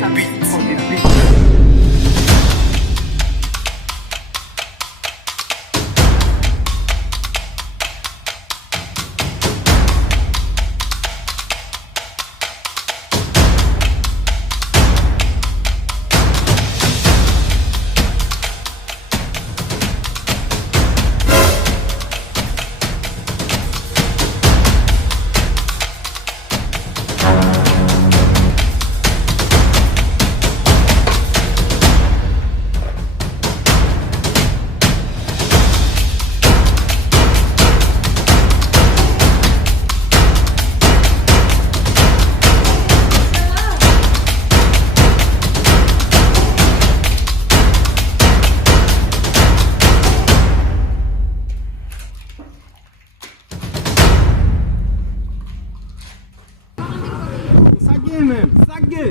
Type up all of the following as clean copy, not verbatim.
the beats. Sage!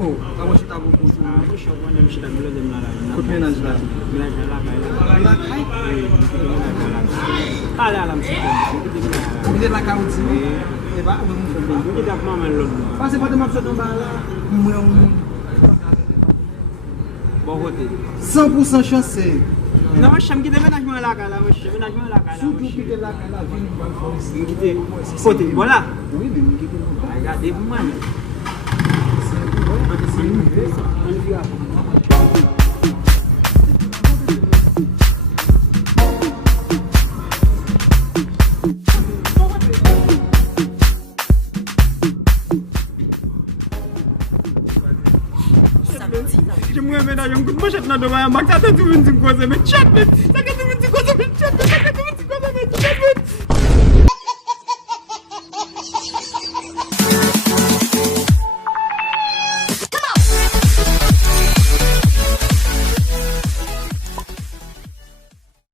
Oh, kamu sih tahu buku? Aku siapa yang mesti tahu belum nara. Kutip nara. Nara kai. Ada alam sih. Ini lah kamu sih. Pak, belum tidak mau melon. Pasti pada maksud nombala. बहुत 100% chance. Na masham kita menajma la kala, menajma la kala. Surtout que la kala vient de Valforce. Kita côté, voilà. Oui, mais nous qui connaissons. Regardez vous man. Je me mets dans un coup de pochette là devant un max à tout le monde, c'est quoi, c'est me chat,